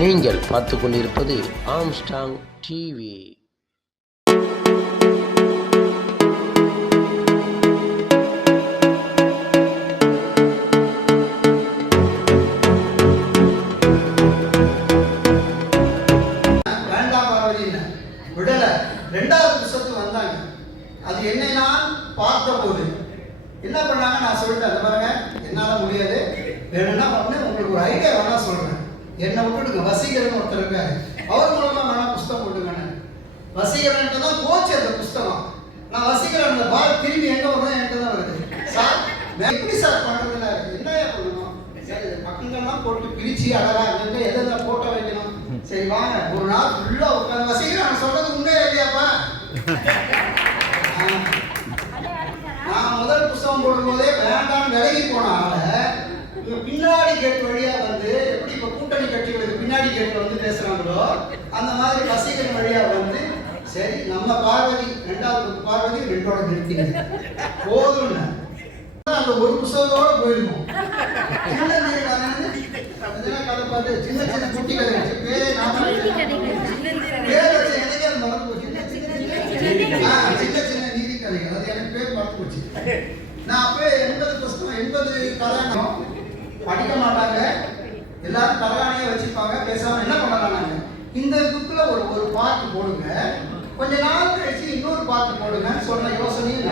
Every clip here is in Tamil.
நீங்கள் பார்த்து கொண்டிருப்பது ஆம்ஸ்டாங் டிவி. ரெண்டாவது புத்தகத்துக்கு வந்தாங்க. அது என்னன்னா பார்த்தபோது என்ன பண்ணாங்க, நான் சொல்லிட்டேன், அந்த பாருங்க என்னால் முடியாது, வேணும்னா வந்து உங்களுக்கு ஒரு ஐடியா வேணா சொல்கிறேன், என்னை விட்டுடுங்க. வசீகரன் ஒருத்தர் இருக்காரு, அவர் மூலமாக வேணா புஸ்தகம் போட்டுங்க. வசீகரன்ட்டு தான் போச்சு அந்த புஸ்தகம். நான் வசீகரன் அந்த பால் திரும்பி எங்கே வரணும் என்கிட்ட தான் வருது. சார் எப்படி சார் பண்ணுறதுல என்ன பண்ணணும், சரி பக்கங்கள்லாம் போட்டு பிரித்து அழகாக இருந்துட்டு எதில் போட்டோ வைக்கணும், சரி வாங்க ஒரு நாள் ஃபுல்லாக உட்காந்து வசீகரன் சொல்கிறது உண்மையா இல்லையாப்பா. நான் முதல் புத்தகம் போடும்போதே வேண்டாம் விலகி போனால பின்னாடி கேட் வழியா வந்து எப்படி இப்ப கூட்டணி கட்சிகளுக்கு பின்னாடி கேட்ல வந்து பேசுறாங்களோ அந்த மாதிரி வசீகரன் வழியா வந்து சரி நம்ம பார்வதி ரெண்டாவது பார்வதி ரெண்டோட நிறுத்திங்க போதும்னு அந்த ஒரு புத்தகத்தோட போயிருக்கும். கதை பார்த்து சின்ன சின்ன குட்டி கதை வச்சு பேர் வச்ச எனக்கே அது மறந்து போச்சு. சின்ன சின்ன நீதி கதைகள் அது எனக்கு பேர் மறந்து போச்சு. நான் அப்பவே 80 புத்தகம் 80 கதை படிக்க மாட்டாங்க, எல்லாரும் தலகாணியே வச்சுப்பாங்க, பேசாம என்ன பண்ணலாங்க இந்த புக்ல ஒரு பாட்டு போடுங்க, கொஞ்ச நாள் கழிச்சு இன்னொரு பாட்டு போடுங்கன்னு சொன்ன யோசனையும்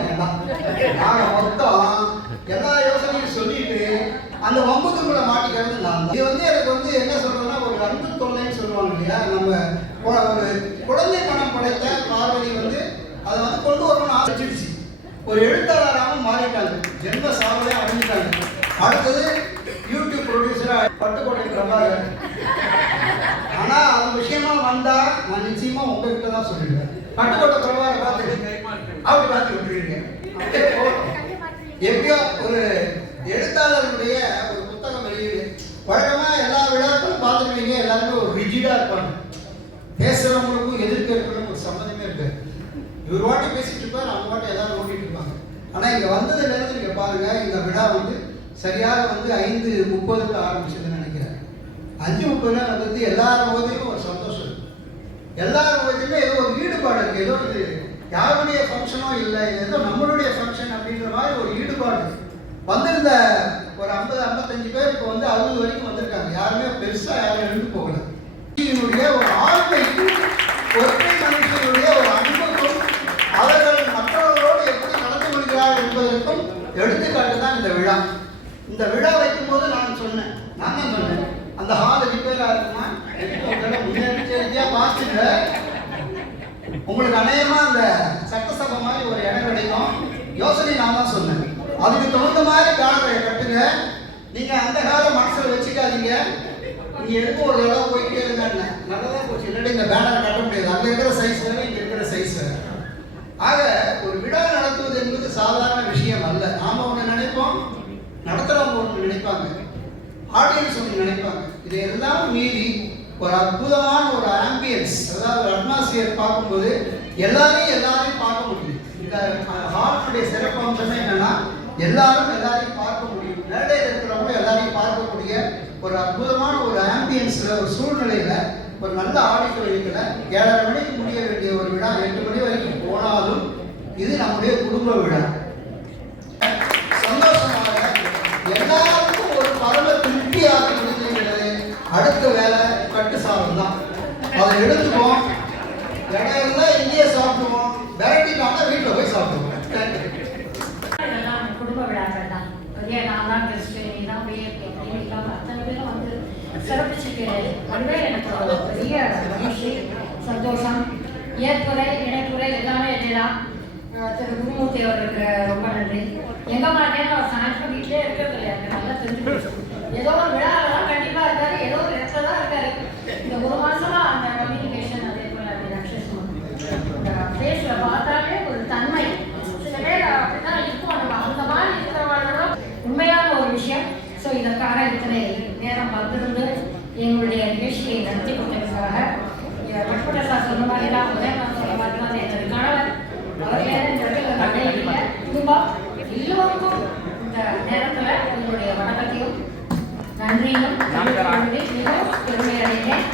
நாங்கள் மொத்தம் எல்லா யோசனையும் சொல்லிட்டு அந்த வம்புக்குள்ள மாட்டிக்கிறது நான் தான். இது வந்து எனக்கு வந்து என்ன சொல்றதுன்னா ஒரு அன்பு தொல்லைன்னு சொல்லுவாங்க இல்லையா, நம்ம ஒரு குழந்தை மனம் படைத்த பார்வதி வந்து அதை வந்து கொண்டு வரணும்னு ஆரம்பிச்சிடுச்சு. ஒரு எழுத்தாளராகவும் மாறிட்டாங்க, ஜென்ம சாவலே அடைஞ்சிட்டாங்க. அடுத்தது யூடியூப் ப்ரொடியூசரா பட்டுக்கோட்டை பிரபாகர். ஆனா அது விஷயமா வந்தா நான் நிச்சயமா உங்ககிட்ட தான் சொல்லிடுவேன். பட்டுக்கோட்டை பிரபாகர் அப்படி பார்த்து விட்டுருக்கீங்க. எப்படியோ ஒரு எழுத்தாளர்களுடைய ஒரு புத்தகம் வெளியீடு வழக்கமா எல்லா விழாக்களும் பார்த்துருவீங்க, எல்லாருமே ஒரு ரிஜிடா இருப்பாங்க, பேசுறவங்களுக்கும் எதிர்க்கிறவங்களுக்கும் ஒரு சம்மந்தமே இருக்கு. இவர் வாட்டி பேசிட்டு இருப்பார், அவங்க வாட்டி ஏதாவது ஓட்டிட்டு இருப்பாங்க. ஆனா இங்க வந்ததுல இருந்து நீங்க பாருங்க, இந்த விழா வந்து சரியாக வந்து 5:30 ஆரம்பிச்சதுன்னு நினைக்கிறேன். 5:30 வந்து எல்லாரும் போதையும் ஒரு சந்தோஷம், எல்லாரும் போதையுமே ஏதோ ஒரு ஈடுபாடு இருக்கு, ஏதோ இது யாருடைய ஃபங்க்ஷனோ இல்லை, ஏதோ நம்மளுடைய ஃபங்க்ஷன் அப்படின்ற மாதிரி ஒரு ஈடுபாடு. வந்திருந்த ஒரு 50-55 பேர் இப்போ வந்து 60 வரைக்கும் வந்திருக்காங்க. யாருமே பெருசா யாரும் எழுந்து போகல. ஒரு ஆண்மைக்கும் ஒற்றை மனுஷனுடைய ஒரு அன்புக்கும் அவர்கள் மற்றவர்களோடு எப்படி நடந்து கொள்கிறார் என்பதற்கும் எடுத்துக்காட்டு தான் இந்த விழா. இந்த விழா வைக்கும் போது நான் சொன்னேன், அந்த ஹால் ரிப்பேரா இருக்குமா முன்னெச்சரிக்கையா பார்த்துங்க, உங்களுக்கு அநேகமா அந்த சட்டசபை மாதிரி ஒரு இடம் கிடைக்கும், யோசனை நான் தான் சொன்னேன். அதுக்கு தகுந்த மாதிரி பேனரை கட்டுங்க, நீங்க அந்த காலம் மனசுல வச்சுக்காதீங்க, நீங்க எதுக்கும் ஒரு இடம் போயிட்டே இருங்க. நல்லதான் போச்சு, இல்லாட்டி இந்த பேனரை கட்ட முடியாது, அங்க இருக்கிற சைஸ் வேற இங்க இருக்கிற சைஸ் வேற. ஆக ஒரு விழா நடத்துவது என்பது சாதாரண விஷயம் அல்ல. நாம ஒண்ணு நினைப்போம், நடத்துறவங்க ஒன்று நினைப்பாங்க, ஆடியன்ஸ் ஒன்று நினைப்பாங்க. இதையெல்லாம் மீறி ஒரு அற்புதமான ஒரு ஆம்பியன்ஸ், அதாவது ஒரு அட்மாஸ்பியர் பார்க்கும்போது எல்லாரையும் பார்க்க முடியும். இந்த ஹார்ட்டுடைய சிறப்பு அம்சமே என்னன்னா எல்லாரையும் பார்க்க முடியும், மேடையில் இருக்கிறவங்க எல்லாரையும் பார்க்கக்கூடிய ஒரு அற்புதமான ஒரு ஆம்பியன்ஸ்ல ஒரு சூழ்நிலையில ஒரு நல்ல ஆடிட்டோரியத்துல 7:30 மணிக்கு முடிய வேண்டிய ஒரு விழா 8 மணி வரைக்கும் போனாலும் இது நம்முடைய குடும்ப விழா. சந்தோஷமாக எல்லாருக்கும் ஒரு பரவ திருப்தியாக முடிஞ்சுங்கிறது. அடுத்த வேலை கட்டு சாதம் தான், அதை எடுத்துப்போம், இடம் இருந்தால் இங்கேயே சாப்பிடுவோம், வெரைட்டிக்காக வீட்டில் போய் சாப்பிடுவோம். குடும்ப விழாக்கள் தான். நான் தான் கெஸ்ட், நீ தான் போயிருக்கேன், அத்தனை பேரும் வந்து சிறப்பிச்சிருக்கிறது. அதுவே எனக்கு ஒரு பெரிய மகிழ்ச்சி, சந்தோஷம். ஏற்புரை இணைப்புரை எல்லாமே என்னதான் திரு குருமூர்த்தி அவருக்கு ரொம்ப நன்றி. எங்க மாட்டேன்னு அவர் சாயந்தரம் வீட்டிலே இருக்கிறது இல்லையா, எனக்கு நல்லா தெரிஞ்சு ஏதோ ஒரு விழாவெல்லாம் கண்டிப்பா இருக்காரு, ஏதோ ஒரு இடத்துல தான் இருக்காரு. இந்த ஒரு மாசமா அந்த கம்யூனிகேஷன் அதே போல ஃபேஸ்ல பார்த்தாலே ஒரு தன்மை, சில பேர் அப்படிதான் இருக்கும், அந்த மாதிரி இருக்கிறவங்களோட உண்மையான ஒரு விஷயம். ஸோ இதற்காக இத்தனை நேரம் வந்திருந்து எங்களுடைய நிகழ்ச்சியை நடத்தி கொடுத்ததுக்காக பட்புடர் சொன்ன மாதிரி தான், உதயநாத் சொன்ன மாதிரி தான், எனது கணவர் அவர்களே இந்த இடத்துல குடும்பம் எல்லோருக்கும் இந்த நேரத்தில் உங்களுடைய வணக்கத்தையும் நன்றியும் பெருமை அடைகிறேன்.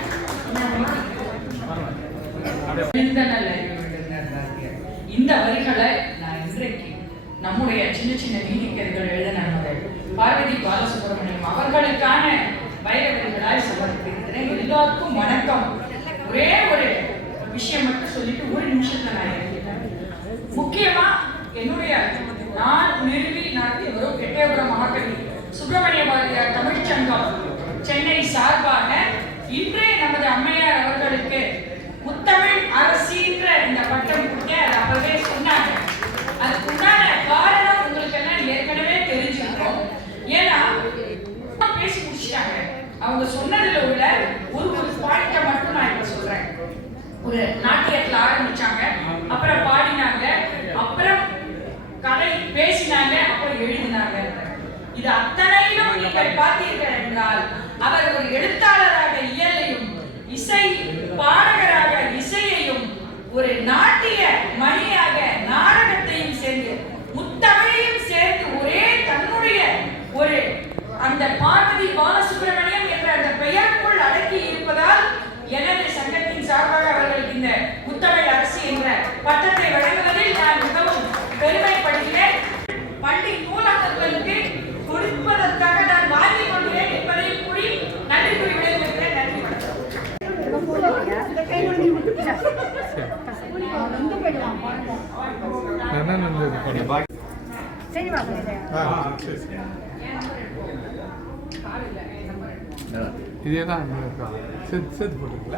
இந்த வரிகளை நான் இன்றைக்கு நம்முடைய சின்ன சின்ன நீதிக்கதைகள் எழுத நமது பார்வதி பாலசுப்ரமணியம் அவர்களுக்கான வைர வரிகளாய் சமர்ப்பிக்கிறேன். எல்லாருக்கும் வணக்கம். ஒரே ஒரு விஷயம் மட்டும் சொல்லிட்டு ஒரு நிமிஷத்துல நான் எழுதிட்டேன். முக்கியமா என்னுடைய நான் நிறுவி நடத்தி வரும் எட்டயபுரம் மகாகவி சுப்பிரமணிய பாரதியார் தமிழ்ச்சங்கம் சென்னை சார்பாக இன்றைய நமது அம்மையார் அவர்களுக்கு முத்தமிழ் அரசின்ற இந்த பட்டம் கொடுக்க அது அப்பவே சொன்னாங்க. அதுக்கு உண்டான காரணம் உங்களுக்கு எல்லாம் ஏற்கனவே தெரிஞ்சிருக்கும். ஏன்னா பேசி முடிச்சிட்டாங்க. அவங்க சொன்னதுல உள்ள ஒரு பாயிண்ட மட்டும் நான் இப்ப சொல்றேன். ஒரு நாட்டியத்துல ஆரம்பிச்சாங்க, அப்புறம் பாடினாங்க, அப்புறம் கதை பேசினாங்க, அப்புறம் எழுதினாங்க. இது அத்தனையும் நீங்கள் பார்த்தீர்கள் என்றால் அவர் ஒரு எழுத்தாளராக இயலையும் இசை பாடகராக இசையையும் ஒரு நாட்டிய மணியாக நாடகத்தையும் சேர்ந்து முத்தமிழையும் சேர்த்து ஒரே தன்னுடைய ஒரு அந்த பார்வதி பாலசுப்ரமணியம் என்ற அந்த பெயருக்குள் அடக்கி இருப்பதால் எனது சங்கத்தின் சார்பாக அவர்களுக்கு இந்த முத்தமிழ் அரசி என்ற பட்டத்தை வழங்குவதில் நான் மிகவும் பெருமைப்படுகிறேன். பள்ளி நூலகங்களுக்கு கொடுப்பதற்காக நான் வாங்கிக் கொள்கிறேன் என்பதை கூறி நன்றி கூறி விடைபெறுகிறேன். நன்றி இதே தான் சேர்த்து போட்டுருக்கல.